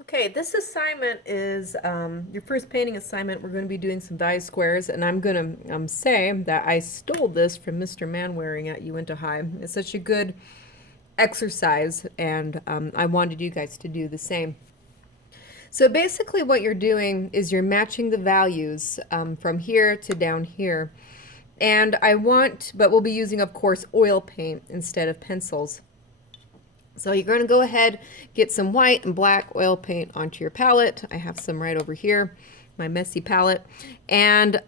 Okay, this assignment is your first painting assignment. We're going to be doing some die squares, and I'm going to say that I stole this from Mr. Manwaring at Uinta High. It's such a good exercise, and I wanted you guys to do the same. So basically what you're doing is you're matching the values from here to down here. And but we'll be using, of course, oil paint instead of pencils. So you're going to go ahead, get some white and black oil paint onto your palette. I have some right over here, my messy palette. And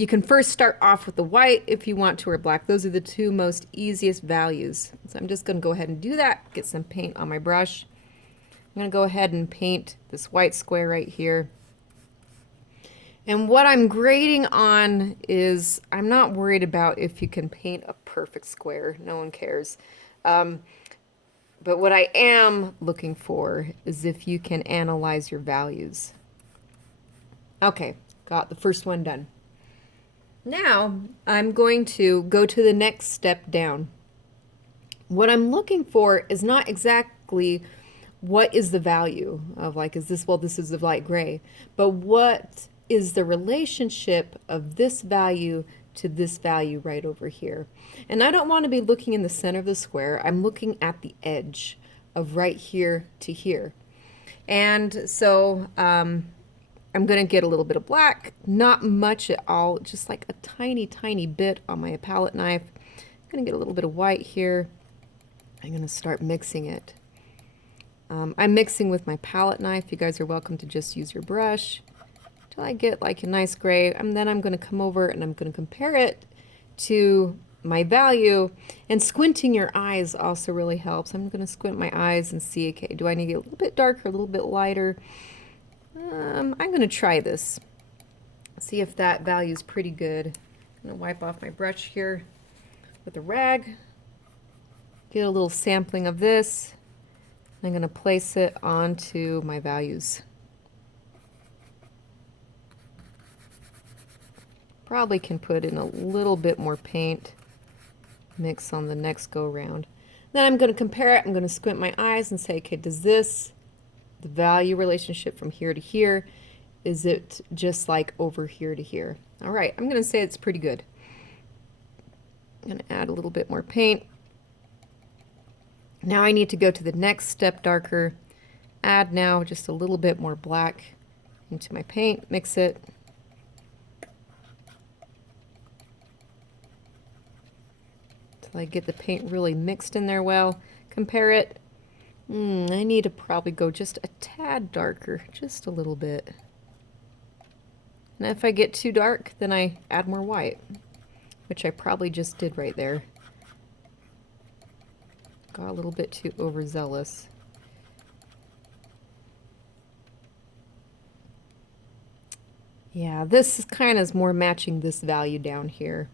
you can first start off with the white if you want to, or black. Those are the two most easiest values. So I'm just going to go ahead and do that, get some paint on my brush. I'm going to go ahead and paint this white square right here. And what I'm grading on is, I'm not worried about if you can paint a perfect square. No one cares. But what I am looking for is if you can analyze your values. Okay, got the first one done. Now I'm going to go to the next step down. What I'm looking for is not exactly what is the value of, like, is this, well, this is the light gray, but what is the relationship of this value to this value right over here. And I don't want to be looking in the center of the square. I'm looking at the edge of right here to here. And so I'm going to get a little bit of black, not much at all, just like a tiny, tiny bit on my palette knife. I'm going to get a little bit of white here. I'm going to start mixing it. I'm mixing with my palette knife. You guys are welcome to just use your brush till I get like a nice gray, and then I'm going to come over and I'm going to compare it to my value. And squinting your eyes also really helps. I'm going to squint my eyes and see, okay, do I need a little bit darker, a little bit lighter? I'm going to try this, see if that value is pretty good. I'm going to wipe off my brush here with a rag, get a little sampling of this. I'm going to place it onto my values. Probably can put in a little bit more paint mix on the next go round. Then I'm going to compare it. I'm going to squint my eyes and say, okay, does this, the value relationship from here to here, is it just like over here to here? All right, I'm going to say it's pretty good. I'm going to add a little bit more paint. Now I need to go to the next step darker. Add now just a little bit more black into my paint, mix it. Till I get the paint really mixed in there well. Compare it. I need to probably go just a tad darker, just a little bit. And if I get too dark, then I add more white, which I probably just did right there. Got a little bit too overzealous. Yeah, this is kind of more matching this value down here.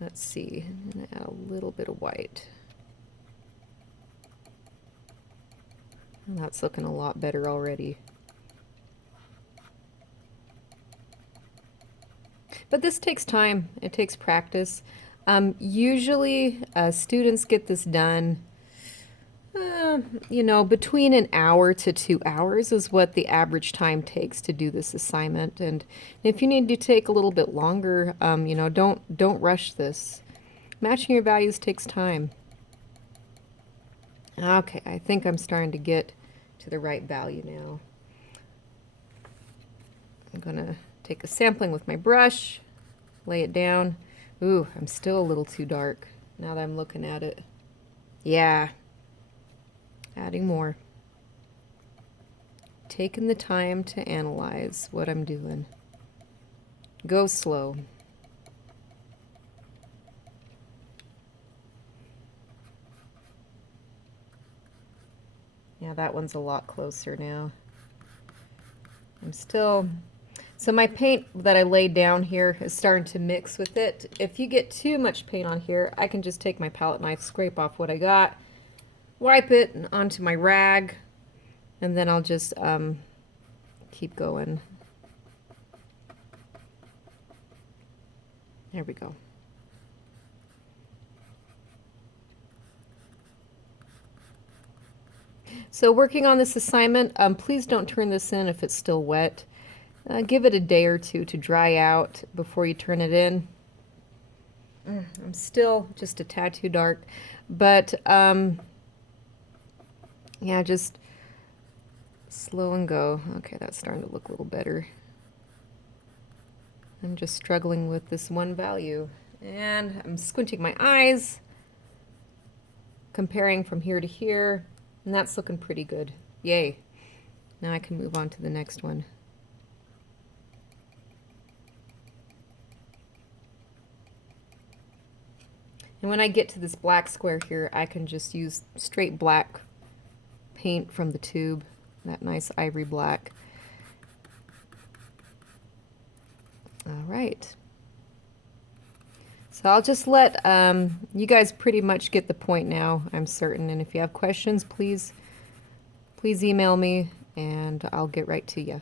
Let's see, I'm gonna add a little bit of white. And that's looking a lot better already. But this takes time, it takes practice. Usually students get this done, you know, between an hour to 2 hours is what the average time takes to do this assignment. And if you need to take a little bit longer, you know, don't rush this. Matching your values takes time. Okay, I think I'm starting to get to the right value now. I'm gonna take a sampling with my brush, lay it down. Ooh, I'm still a little too dark now that I'm looking at it. Yeah, adding more. Taking the time to analyze what I'm doing. Go slow. Yeah, that one's a lot closer now. I'm still... So my paint that I laid down here is starting to mix with it. If you get too much paint on here, I can just take my palette knife, scrape off what I got, wipe it onto my rag, and then I'll just keep going. There we go. So working on this assignment, please don't turn this in if it's still wet. Give it a day or two to dry out before you turn it in. I'm still just a tad too dark, but yeah, just slow and go. Okay, that's starting to look a little better. I'm just struggling with this one value, and I'm squinting my eyes, comparing from here to here, and that's looking pretty good. Yay. Now I can move on to the next one. And when I get to this black square here, I can just use straight black paint from the tube, that nice ivory black. All right. So I'll just let you guys pretty much get the point now, I'm certain. And if you have questions, please email me and I'll get right to you.